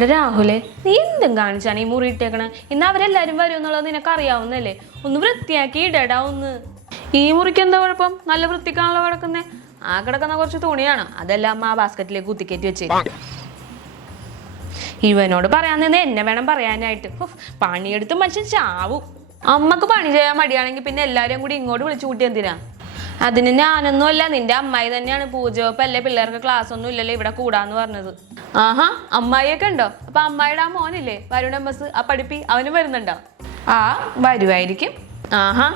എടാ രാഹുലെ നീ എന്തും കാണിച്ചാണ് ഈ മുറി ഇട്ടേക്കണ? ഇന്ന് അവരെല്ലാരും വരും എന്നുള്ളത് നിനക്ക് അറിയാവുന്നല്ലേ ഒന്ന് വൃത്തിയാക്കി ഇടടാ ഒന്ന്. ഈ മുറിക്ക് എന്താ കുഴപ്പം? നല്ല വൃത്തിക്കാണല്ലോ കിടക്കുന്നേ. ആ കിടക്കുന്ന കുറച്ച് തുണിയാണ്. അതെല്ലാം അമ്മ ആ ബാസ്ക്കറ്റിലേക്ക് കുത്തിക്കയറ്റി വെച്ചേ ഇവനോട് പറയാൻ നിന്ന് എന്നെ വേണം പറയാനായിട്ട്. പണിയെടുത്ത് മനുഷ്യൻ ചാവും. അമ്മയ്ക്ക് പണി ചെയ്യാൻ മടിയാണെങ്കിൽ പിന്നെ എല്ലാരും കൂടി ഇങ്ങോട്ട് വിളിച്ചു കൂട്ടി എന്തിനാ? അതിന് ഞാനൊന്നും അല്ല നിന്റെ അമ്മായി തന്നെയാണ് പൂജവപ്പല്ലേ പിള്ളേർക്ക് ക്ലാസ് ഒന്നും ഇല്ലല്ലോ ഇവിടെ കൂടാന്ന് പറഞ്ഞത്. ആഹാ അമ്മായിയൊക്കെ ഉണ്ടോ? അപ്പൊ അമ്മായിയുടെ ആ മോനില്ലേ വരുണ എം എസ് ആ പഠിപ്പി അവനും വരുന്നുണ്ടോ? ആ വരുവായിരിക്കും. ആഹാ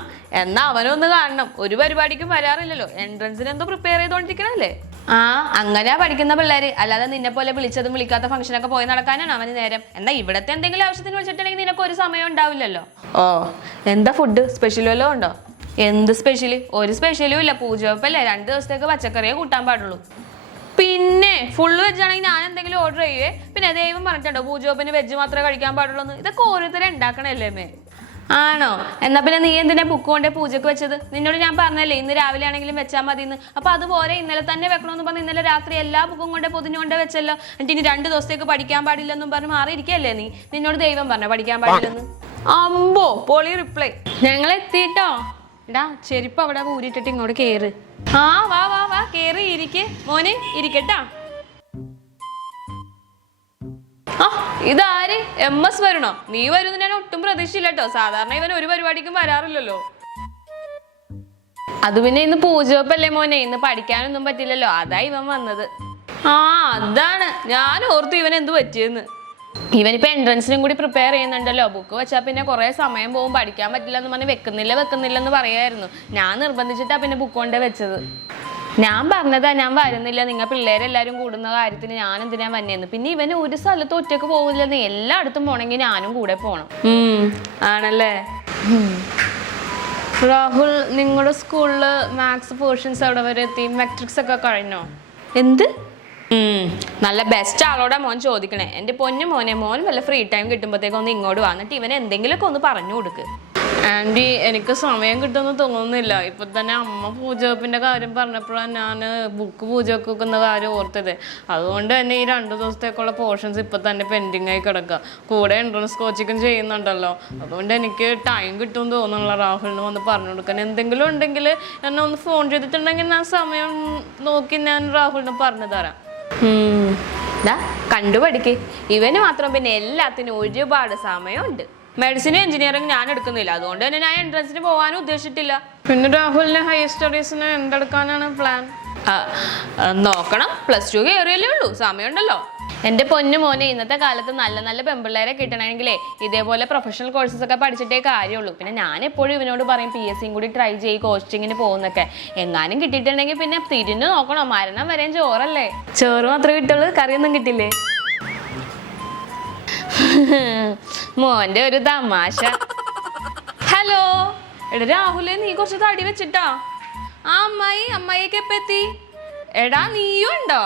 എന്നാ അവനൊന്ന് കാണണം. ഒരു പരിപാടിക്കും വരാറില്ലല്ലോ. എൻട്രൻസിന് എന്തോ പ്രിപ്പയർ ചെയ്തോണ്ടിരിക്കണല്ലേ? ആ അങ്ങനെയാ പഠിക്കുന്ന പിള്ളേര്. അല്ലാതെ നിന്നെ പോലെ വിളിച്ചതും വിളിക്കാത്ത ഫംഗ്ഷനൊക്കെ പോയി നടക്കാനാണ് അവന് നേരം. എന്നാ ഇവിടത്തെ എന്തെങ്കിലും ആവശ്യത്തിന് വിളിച്ചിട്ടുണ്ടെങ്കിൽ നിനക്ക് ഒരു സമയം ഉണ്ടാവില്ലല്ലോ. ഓ എന്താ ഫുഡ് സ്പെഷ്യൽ വല്ലതും ഉണ്ടോ? എന്ത് സ്പെഷ്യൽ ഒരു സ്പെഷ്യലും ഇല്ല. പൂജവപ്പല്ലേ രണ്ട് ദിവസത്തേക്ക് പച്ചക്കറിയെ കൂട്ടാൻ പാടുള്ളൂ. പിന്നെ ഫുള്ള് വെജ് ആണെങ്കിൽ ഞാൻ എന്തെങ്കിലും ഓർഡർ ചെയ്യുവേ? പിന്നെ ദൈവം പറഞ്ഞിട്ടുണ്ടോ പൂജോപ്പിന് വെജ് മാത്രമേ കഴിക്കാൻ പാടുള്ളൂ എന്ന് ഇതൊക്കെ ഓരോരുത്തരെ ഉണ്ടാക്കണല്ലേ മേ ആണോ? എന്നാ പിന്നെ നീ എന്തിനാ ബുക്ക് കൊണ്ടേ പൂജക്ക് വെച്ചത്? നിന്നോട് ഞാൻ പറഞ്ഞല്ലേ ഇന്ന് രാവിലെ ആണെങ്കിലും വെച്ചാൽ മതി എന്ന് അപ്പൊ അതുപോലെ ഇന്നലെ തന്നെ വെക്കണമെന്ന് പറഞ്ഞ് ഇന്നലെ രാത്രി എല്ലാ ബുക്കും കൊണ്ടേ പൊതിഞ്ഞു കൊണ്ടേ വെച്ചല്ലോ. എന്നിട്ട് ഇനി രണ്ട് ദിവസത്തേക്ക് പഠിക്കാൻ പാടില്ലെന്നും പറഞ്ഞ് മാറിയിരിക്കല്ലേ നീ? നിന്നോട് ദൈവം പറഞ്ഞ പഠിക്കാൻ പാടില്ലെന്ന്? അമ്പോ പൊളി റിപ്ലൈ ഞങ്ങൾ എത്തിട്ടോ എടാ ചെരുപ്പ് അവിടെ ഊരിട്ടിട്ട് ഇങ്ങോട്ട് കേറ്. ആ വാ വാ വാ കേറി ഇരിക്ക്. മോനെ ഇരിക്കട്ടാ. ഇതാര്? എം എസ് വരണോ? നീ വരുന്ന ഞാൻ ഒട്ടും പ്രതീക്ഷയില്ല കേട്ടോ സാധാരണ ഇവൻ ഒരു പരിപാടിക്കും വരാറില്ലല്ലോ. അത് പിന്നെ ഇന്ന് പൂജവപ്പല്ലേ മോനെ? ഇന്ന് പഠിക്കാനൊന്നും പറ്റില്ലല്ലോ. അതാ ഇവൻ വന്നത്. ആ അതാണ്. ഞാൻ ഓർത്തു ഇവൻ എന്ത് പറ്റിയെന്ന്. ഇവനിപ്പോ എൻട്രൻസിനും കൂടി പ്രിപ്പയർ ചെയ്യുന്നുണ്ടല്ലോ. ബുക്ക് വെച്ചാൽ പിന്നെ കുറേ സമയം പോകും. പഠിക്കാൻ പറ്റില്ല എന്ന് പറഞ്ഞ് വെക്കുന്നില്ല വെക്കുന്നില്ല എന്ന് പറയായിരുന്നു. ഞാൻ നിർബന്ധിച്ചിട്ടാണ് പിന്നെ ബുക്ക് കൊണ്ടേ വെച്ചത്. ഞാൻ പറഞ്ഞതാ ഞാൻ വരുന്നില്ല. നിങ്ങൾ പിള്ളേരെല്ലാവരും കൂടുന്ന കാര്യത്തിന് ഞാൻ എന്തിനാ വന്നേന്ന്. പിന്നെ ഇവന് ഒരു സ്ഥലത്ത് ഒറ്റയ്ക്ക് പോകില്ലെന്ന് എല്ലായിടത്തും പോണെങ്കിൽ ഞാനും കൂടെ പോകണം ആണല്ലേ? രാഹുൽ നിങ്ങളുടെ സ്കൂളിൽ മാത്സ് പോർഷൻസ് അവിടെ വരെ എത്തി? മെട്രിക്സ് ഒക്കെ കഴിഞ്ഞോ? എന്ത്? നല്ല ബെസ്റ്റ് ആളോടാ മോൻ ചോദിക്കണേ. എന്റെ പൊന്നു മോനെ മോൻ വല്ല ഫ്രീ ടൈം കിട്ടുമ്പോഴത്തേക്കും ഒന്ന് ഇങ്ങോട്ട് വന്നിട്ട് ഇവൻ എന്തെങ്കിലുമൊക്കെ ഒന്ന് പറഞ്ഞു കൊടുക്ക്. ആന്റി എനിക്ക് സമയം കിട്ടുമെന്ന് തോന്നുന്നില്ല. ഇപ്പൊ തന്നെ അമ്മ പൂജവെപ്പിന്റെ കാര്യം പറഞ്ഞപ്പോഴാണ് ഞാൻ ബുക്ക് പൂജ വെക്കുന്ന കാര്യം ഓർത്തത്. അതുകൊണ്ട് തന്നെ ഈ രണ്ടു ദിവസത്തേക്കുള്ള പോർഷൻസ് ഇപ്പൊ തന്നെ പെൻഡിങ് ആയി കിടക്കുക കൂടെ എൻട്രൻസ് കോച്ചിങ്ങും ചെയ്യുന്നുണ്ടല്ലോ. അതുകൊണ്ട് എനിക്ക് ടൈം കിട്ടുമെന്ന് തോന്നുന്നില്ല. രാഹുലിന് വന്ന് പറഞ്ഞു കൊടുക്കാൻ. എന്തെങ്കിലും ഉണ്ടെങ്കിൽ എന്നെ ഒന്ന് ഫോൺ ചെയ്തിട്ടുണ്ടെങ്കിൽ ഞാൻ സമയം നോക്കി ഞാൻ രാഹുലിന് പറഞ്ഞു തരാം. കണ്ടുപഠിക്ക് ഇവന് മാത്രം പിന്നെ എല്ലാത്തിനും ഒരുപാട് സമയമുണ്ട്. മെഡിസിനും എഞ്ചിനീയറിംഗ് ഞാൻ എടുക്കുന്നില്ല. അതുകൊണ്ട് തന്നെ ഞാൻ എൻട്രൻസിന് പോകാനും ഉദ്ദേശിച്ചിട്ടില്ല. പിന്നെ രാഹുലിന് ഹയർ സ്റ്റഡീസിന് എന്തെടുക്കാനാണ് പ്ലാൻ നോക്കണം. പ്ലസ് ടു കയറിയല്ലേ ഉള്ളൂ. സമയമുണ്ടല്ലോ. എന്റെ പൊന്നു മോനെ ഇന്നത്തെ കാലത്ത് നല്ല നല്ല പെമ്പിള്ളേരെ കിട്ടണമെങ്കിലേ ഇതേപോലെ പ്രൊഫഷണൽ കോഴ്സസ് ഒക്കെ പഠിച്ചിട്ടേ കാര്യമുള്ളൂ. പിന്നെ ഞാൻ എപ്പോഴും ഇവനോട് പറയും പി എസ് സിയും കൂടി ട്രൈ ചെയ്യും കോച്ചിങ്ങിന് പോകുന്നൊക്കെ. എങ്ങാനും കിട്ടിയിട്ടുണ്ടെങ്കിൽ പിന്നെ തിരിഞ്ഞു നോക്കണോ? മരണം വരെയും ചോറല്ലേ? ചോറ് മാത്രമേ കിട്ടുള്ളൂ കറിയൊന്നും കിട്ടില്ലേ? മോന്റെ ഒരു തമാശ. ഹലോ? എടാ രാഹുലെ നീ കുറച്ച് തടി വെച്ചിട്ടാ? ആ അമ്മായി അമ്മായിയൊക്കെ എപ്പെത്തി? എടാ നീയും ഉണ്ടോ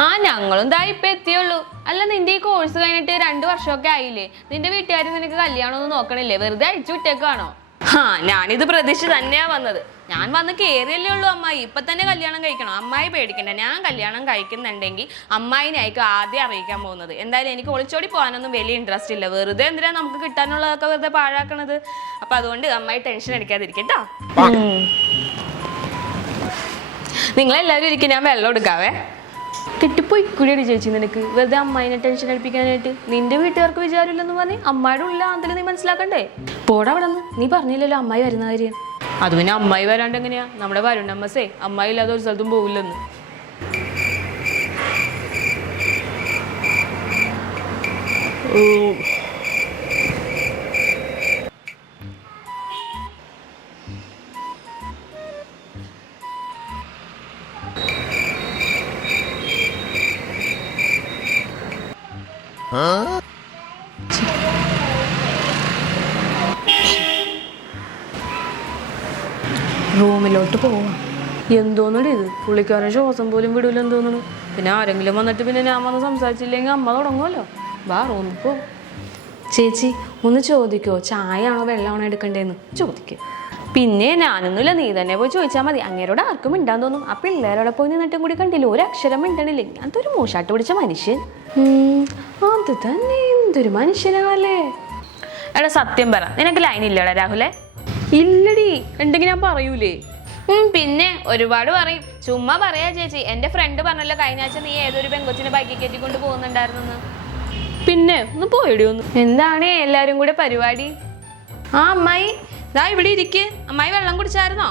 ആ ഞങ്ങളും ദാ ഇപ്പൊ എത്തിയുള്ളൂ. അല്ല നിന്റെ ഈ കോഴ്സ് കഴിഞ്ഞിട്ട് രണ്ടു വർഷമൊക്കെ ആയില്ലേ? നിന്റെ വീട്ടുകാർ നിനക്ക് കല്യാണമൊന്നും നോക്കണില്ലേ? വെറുതെ അഴിച്ചു വിട്ടേക്കാണോ? ഹാ ഞാനിത് പ്രതീക്ഷ തന്നെയാ വന്നത്. ഞാൻ വന്ന് കയറിയല്ലേ ഉള്ളൂ അമ്മായി. ഇപ്പൊ തന്നെ കല്യാണം കഴിക്കണം. അമ്മായി പേടിക്കണ്ട. ഞാൻ കല്യാണം കഴിക്കുന്നുണ്ടെങ്കിൽ അമ്മായിനെ ആയിരിക്കും ആദ്യം അറിയിക്കാൻ പോകുന്നത്. എന്തായാലും എനിക്ക് ഒളിച്ചോടി പോകാനൊന്നും വലിയ ഇൻട്രസ്റ്റ് ഇല്ല. വെറുതെ എന്തിനാ നമുക്ക് കിട്ടാനുള്ളതൊക്കെ വെറുതെ പാഴാക്കണത്? അപ്പൊ അതുകൊണ്ട് അമ്മായി ടെൻഷൻ അടിക്കാതിരിക്കട്ടോ നിങ്ങളെല്ലാവരും ഇരിക്കും ഞാൻ വെള്ളം എടുക്കാവേ? കിട്ടിപ്പോയി കുടിയടി ചേച്ചി നിനക്ക്. വെറുതെ അമ്മായിനെ ടെൻഷൻ അടിപ്പിക്കാനായിട്ട് നിന്റെ വീട്ടുകാർക്ക് വിചാരമില്ലെന്ന് പറഞ്ഞ് അമ്മായിയുടെ ഉള്ള ആന്തൽ നീ മനസ്സിലാക്കണ്ടേ? പോടാ നീ പറഞ്ഞില്ലല്ലോ അമ്മായി വരുന്ന കാര്യം. അത് പിന്നെ അമ്മായി വരാണ്ട് എങ്ങനെയാ? നമ്മുടെ വരുണമ്മസേ അമ്മായി ഇല്ലാതെ ഒരു സ്ഥലത്തും പോവില്ലെന്ന്. റൂമിലോട്ട് പോവാം. എന്തോന്നടി ഇത്? പുള്ളിക്കാരൻ ശ്വാസം പോലും വിടൂല എന്തോന്നു പിന്നെ ആരെങ്കിലും വന്നിട്ട് പിന്നെ ഞാൻ വന്ന് സംസാരിച്ചില്ലെങ്കിൽ അമ്മ തുടങ്ങുമല്ലോ. വാ റൂമിൽ പോ. ചേച്ചി ഒന്ന് ചോദിക്കോ ചായ ആണോ വെള്ളമാണോ എടുക്കണ്ടേന്ന്? ചോദിക്കേ. പിന്നെ ഞാനൊന്നുമില്ല നീ തന്നെ പോയി ചോദിച്ചാൽ മതി. അങ്ങേരോട് ആർക്കും മിണ്ടാൻ തോന്നും. ആ പിള്ളേരോടെ പോയി നിന്നിട്ടും കൂടി കണ്ടില്ല ഒരു അക്ഷരം മിണ്ടണില്ല? ഒരു മൂഷാട്ട് പിടിച്ച മനുഷ്യൻ. അത് തന്നെ എന്തൊരു മനുഷ്യനാണല്ലേ? എടാ സത്യം പറ. നിനക്ക് ലൈൻ ഇല്ലടാ രാഹുലെ? ഇല്ലടി ഉണ്ടെങ്കിൽ ഞാൻ പറയൂലേ? പിന്നെ ഒരുപാട് പറയും. ചുമ്മാ പറയാ ചേച്ചി എന്റെ ഫ്രണ്ട് പറഞ്ഞല്ലോ കഴിഞ്ഞ ആഴ്ച നീ ഏതൊരു പെങ്കൊച്ചിനെ ബൈക്കിൽ കയറ്റിക്കൊണ്ട് പോകുന്നുണ്ടായിരുന്നു പിന്നെ ഒന്ന് പോയിടി ഒന്ന്. എന്താണ് എല്ലാരും കൂടെ പരിപാടി? ആ അമ്മായി ദാ ഇവിടെ ഇരിക്ക്. അമ്മായി വെള്ളം കുടിച്ചായിരുന്നോ.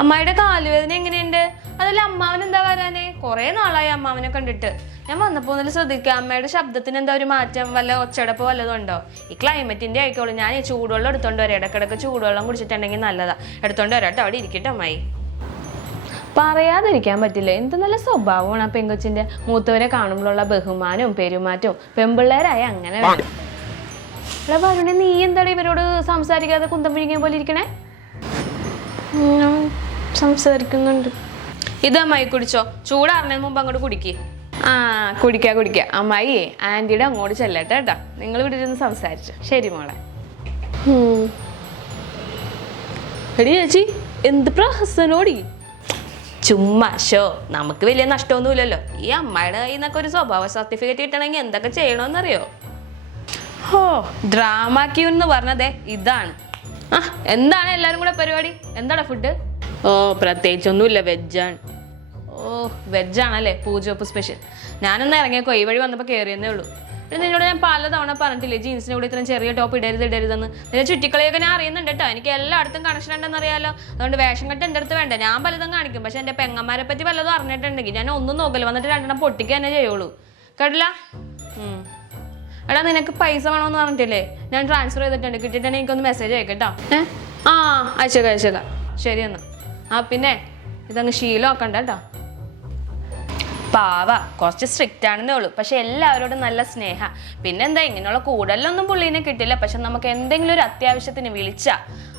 അമ്മായിയുടെ കാലുവേദന എങ്ങനെയുണ്ട്? അതല്ല അമ്മാവൻ എന്താ വരാനേ? കുറേ നാളായി അമ്മാവനെ കണ്ടിട്ട്. ഞാൻ വന്നപ്പോൾ ഒന്നിൽ ശ്രദ്ധിക്കുക അമ്മയുടെ ശബ്ദത്തിന് എന്താ ഒരു മാറ്റം? വല്ല ഒച്ചടപ്പോ വല്ലതും ഉണ്ടോ? ഈ ക്ലൈമറ്റിന്റെ ആയിക്കോളൂ. ഞാൻ ഈ ചൂടുവെള്ളം എടുത്തോണ്ട് വരാം. ഇടക്കിടക്ക് ചൂടുവെള്ളം കുടിച്ചിട്ടുണ്ടെങ്കിൽ നല്ലതാ. എടുത്തോണ്ട് വരാട്ടോ കേട്ടോ. അവിടെ ഇരിക്കട്ടെ അമ്മായി. പറയാതിരിക്കാൻ പറ്റില്ല. എന്ത് നല്ല സ്വഭാവമാണ് ആ പെങ്കൊച്ചിന്റെ. മൂത്തവരെ കാണുമ്പോഴുള്ള ബഹുമാനവും പെരുമാറ്റവും. പെമ്പിള്ളേരായ അങ്ങനെ എടാ വരുണെ നീ എന്താണ് ഇവരോട് സംസാരിക്കാതെ കുന്തം പിഴിക്കാൻ പോലെ ഇരിക്കണേ? സംസാരിക്കുന്നുണ്ട്. ഇത് അമ്മായി കുടിച്ചോ? ചൂടാറിനു മുമ്പ് അങ്ങോട്ട് കുടിക്കേ. ആ കുടിക്കാ കുടിക്കാ. അമ്മായി ആന്റിയുടെ അങ്ങോട്ട് ചെല്ലട്ടെ കേട്ടോ. നിങ്ങൾ ഇവിടെ ഇരുന്ന് സംസാരിച്ചു. ശരി മോളെ. എടി ചേച്ചി എന്ത് പ്രഹസനോടി? ചുമ്മാ ഷോ നമുക്ക് വലിയ നഷ്ടമൊന്നുമില്ലല്ലോ. ഈ അമ്മയുടെ കയ്യിൽ നിന്നൊക്കെ ഒരു സ്വഭാവ സർട്ടിഫിക്കറ്റ് കിട്ടണമെങ്കിൽ എന്തൊക്കെ ചെയ്യണമെന്നറിയോ ഹോ ഡ്രാമ ക്യൂ എന്ന് പറഞ്ഞതേ ഇതാണ്. ആ എന്താണ് എല്ലാവരും കൂടെ പരിപാടി? എന്താടാ ഫുഡ്? ഓ പ്രത്യേകിച്ചൊന്നുമില്ല വെജാണ് ഓ വെജാണല്ലേ പൂജോപ്പ് സ്പെഷ്യൽ ഞാനൊന്ന് ഇറങ്ങിയേക്കോ ഈ വഴി വന്നപ്പോൾ കയറിയെന്നേ ഉള്ളൂ. പിന്നെ നിന്നോട് ഞാൻ പലതവണ പറഞ്ഞിട്ടില്ലേ ജീൻസിന്റെ കൂടെ ഇത്രയും ചെറിയ ടോപ്പ് ഇടരുത് ഇടരുതെന്ന്. നിന്റെ ചുറ്റിക്കളിയൊക്കെ ഞാൻ അറിയുന്നുണ്ട് കേട്ടോ എനിക്ക് എല്ലായിടത്തും കണക്ഷൻ ഉണ്ടെന്ന് അറിയാലോ. അതുകൊണ്ട് വേഷം കെട്ട് എന്റെ അടുത്ത് വേണ്ട. ഞാൻ പലതും കാണിക്കും. പക്ഷെ എന്റെ പെങ്ങന്മാരെ പറ്റി പലതും അറിഞ്ഞിട്ടുണ്ടെങ്കിൽ ഞാൻ ഒന്നും നോക്കില്ല വന്നിട്ട് രണ്ടെണ്ണം പൊട്ടിക്കുക തന്നെ ചെയ്യുള്ളൂ. കേട്ടില്ല? എടാ നിനക്ക് പൈസ വേണമെന്ന് പറഞ്ഞിട്ടില്ലേ? ഞാൻ ട്രാൻസ്ഫർ ചെയ്തിട്ടുണ്ട്. കിട്ടിയിട്ടുണ്ടെങ്കിൽ എനിക്കൊന്ന് മെസ്സേജ് അയക്കട്ടോ ഏ? ആ അയച്ചേക്കാം അയച്ചേക്കാം. ശരി എന്നാ. ആ പിന്നെ ഇതങ്ങ് ശീലമാക്കണ്ട കേട്ടോ. പാവ കുറച്ച് സ്ട്രിക്റ്റ് ആണെന്നേ ഉള്ളൂ. പക്ഷെ എല്ലാവരോടും നല്ല സ്നേഹ. പിന്നെന്താ ഇങ്ങനെയുള്ള കൂടുതലൊന്നും പുള്ളീനെ കിട്ടില്ല പക്ഷെ നമുക്ക് എന്തെങ്കിലും ഒരു അത്യാവശ്യത്തിന് വിളിച്ച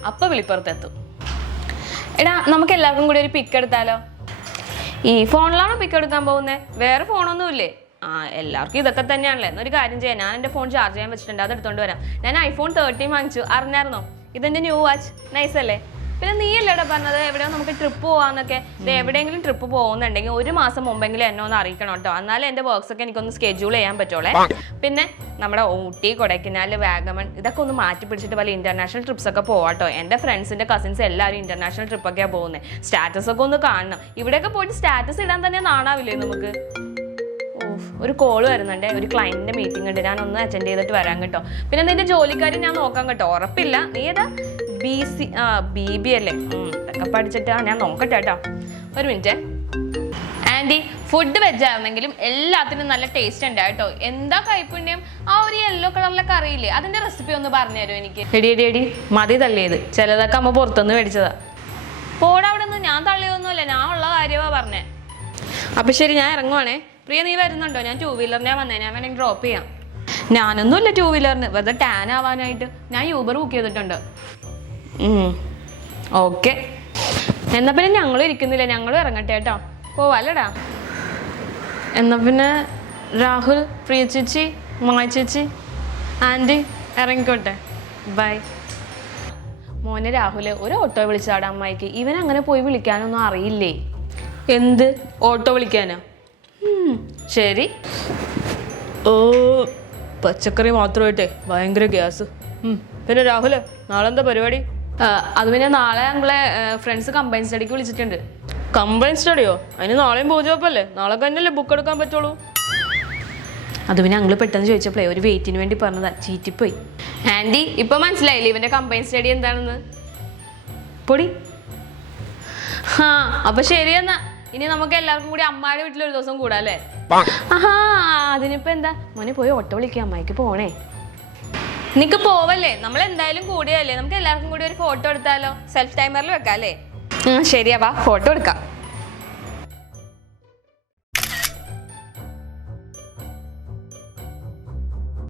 അപ്പൊ വിളിപ്പുറത്തെത്തും. എടാ നമുക്ക് എല്ലാവർക്കും കൂടി ഒരു പിക്ക് എടുത്താലോ? ഈ ഫോണിലാണോ പിക്ക് എടുക്കാൻ പോകുന്നത് വേറെ ഫോണൊന്നും ഇല്ലേ ആ എല്ലാവർക്കും ഇതൊക്കെ തന്നെയാണല്ലേ. എന്നൊരു കാര്യം ചെയ്യാം. ഞാൻ എന്റെ ഫോൺ ചാർജ് ചെയ്യാൻ വെച്ചിട്ടുണ്ട്. അത് എടുത്തോണ്ട് വരാം. ഞാൻ ഐഫോൺ തേർട്ടീൻ വാങ്ങിച്ചു. അറിഞ്ഞായിരുന്നോ? ഇതെന്റെ ന്യൂ വാച്ച് നൈസ് അല്ലേ? പിന്നെ നീ അല്ലേ പറഞ്ഞത് എവിടെയോ നമുക്ക് ട്രിപ്പ് പോവാന്നൊക്കെ. ഇത് എവിടെയെങ്കിലും ട്രിപ്പ് പോകുന്നുണ്ടെങ്കിൽ ഒരു മാസം മുമ്പെങ്കിലും എന്നെ ഒന്ന് അറിയിക്കണം കേട്ടോ. എന്നാലേ എന്റെ വർക്ക്സ് ഒക്കെ എനിക്കൊന്ന് സ്കെഡ്യൂൾ ചെയ്യാൻ പറ്റുള്ളേ. പിന്നെ നമ്മുടെ ഊട്ടി കൊടൈക്കനാൽ വാഗമൺ ഇതൊക്കെ ഒന്ന് മാറ്റി പിടിച്ചിട്ട് പല ഇന്റർനാഷണൽ ട്രിപ്സ് ഒക്കെ പോവാട്ടോ എന്റെ ഫ്രണ്ട്സിന്റെ കസിൻസ് എല്ലാവരും ഇന്റർനാഷണൽ ട്രിപ്പ് ഒക്കെയാ പോകുന്നത് സ്റ്റാറ്റസ് ഒക്കെ ഒന്ന് കാണണം. ഇവിടെയൊക്കെ പോയിട്ട് സ്റ്റാറ്റസ് ഇടാൻ തന്നെ നാണാവില്ലേ നമുക്ക്? ഒരു കോൾ വരുന്നുണ്ട്. ഒരു ക്ലയന്റിന്റെ മീറ്റിംഗ് ഉണ്ട്. ഞാൻ ഒന്ന് അറ്റൻഡ് ചെയ്തിട്ട് വരാം കേട്ടോ. പിന്നെ നിന്റെ ജോലിക്കാരി ഞാൻ നോക്കാം കേട്ടോ. ഉറപ്പില്ല. നീ ഏതാ B C A B B അല്ലേ? ഇതൊക്കെ പഠിച്ചിട്ട് ആ, ഞാൻ നോക്കട്ടെ കേട്ടോ. ഒരു മിനിറ്റ്. ആന്റി ഫുഡ് വെജായിരുന്നെങ്കിലും എല്ലാത്തിനും നല്ല ടേസ്റ്റ് ഉണ്ട് കേട്ടോ. എന്താ കൈപ്പുണ്യം? ആ ഒരു യെല്ലോ കളറിലെ കറിയില്ലേ? അതിന്റെ റെസിപ്പി ഒന്ന് പറഞ്ഞു തരുമോ എനിക്ക്? എടി എടി എടി മതി തള്ളിയത്. ചിലതൊക്കെ അമ്മ പുറത്തുനിന്ന് മേടിച്ചതാ. പോടാ അവിടെ നിന്ന് ഞാൻ തള്ളിയൊന്നുമല്ല. ഞാൻ ഉള്ള കാര്യമാ പറഞ്ഞേ. അപ്പൊ ശരി ഞാൻ ഇറങ്ങുവാണേ. പ്രിയ നീ വരുന്നുണ്ടോ? ഞാൻ ടൂ വീലറിനെ വന്നേ. ഞാൻ വേണമെങ്കിൽ ഡ്രോപ്പ് ചെയ്യാം. ഞാനൊന്നുമില്ല ടൂ വീലറിന് വെറുതെ ടാൻ ആവാനായിട്ട്. ഞാൻ യൂബർ ബുക്ക് ചെയ്തിട്ടുണ്ട്. ഓക്കെ. എന്നാ പിന്നെ ഞങ്ങളും ഇരിക്കുന്നില്ല? ഞങ്ങളും ഇറങ്ങട്ടെ കേട്ടോ. പോവാല്ലടാ. എന്നാ പിന്നെ രാഹുൽ പ്രിയ ചേച്ചി മായ ചേച്ചി ആന്റി ഇറങ്ങിക്കോട്ടെ. ബൈ. മോനെ രാഹുൽ ഒരു ഓട്ടോ വിളിച്ചാടാ അമ്മായിക്ക്. ഇവൻ അങ്ങനെ പോയി വിളിക്കാനൊന്നും അറിയില്ലേ? എന്ത്? ഓട്ടോ വിളിക്കാനോ? ശരി. ഓ പച്ചക്കറി മാത്രമായിട്ടേ. ഭയങ്കര ഗ്യാസ്. പിന്നെ രാഹുൽ നാളെന്താ പരിപാടി? അത് പിന്നെ നാളെ ഞങ്ങളെ ഫ്രണ്ട്സ് കമ്പൈൻ സ്റ്റഡിക്ക് വിളിച്ചിട്ടുണ്ട്. കമ്പൈൻ സ്റ്റഡിയോ അതിന് നാളെയും പൂജപ്പല്ലേ നാളെ തന്നെയല്ലേ ബുക്ക് എടുക്കാൻ പറ്റുള്ളൂ? അത് പിന്നെ ഞങ്ങൾ പെട്ടെന്ന് ചോദിച്ചപ്പോഴേ ഒരു വെയിറ്റിന് വേണ്ടി പറഞ്ഞതാ. ചീറ്റിപ്പോയി. ആന്റി ഇപ്പൊ മനസ്സിലായില്ലേ ഇവന്റെ കമ്പൈൻ സ്റ്റഡി എന്താണെന്ന്? പൊടി. ആ അപ്പൊ ശരിയെന്നാ ഇനി നമുക്ക് എല്ലാവർക്കും കൂടി അമ്മായിയുടെ വീട്ടിൽ ഒരു ദിവസം കൂടാല്ലേ ആഹാ അതിനിപ്പോ എന്താ? മോനെ പോയി ഓട്ടോ വിളിക്കാം അമ്മായിക്ക് പോണേ. നിക്ക് പോവല്ലേ? നമ്മൾ എന്തായാലും കൂടിയല്ലേ നമുക്ക് എല്ലാവർക്കും കൂടി ഒരു ഫോട്ടോ എടുത്താലോ? സെൽഫ് ടൈമറിൽ വെക്കാം അല്ലേ ശരിയാ വാ ഫോട്ടോ എടുക്കാം.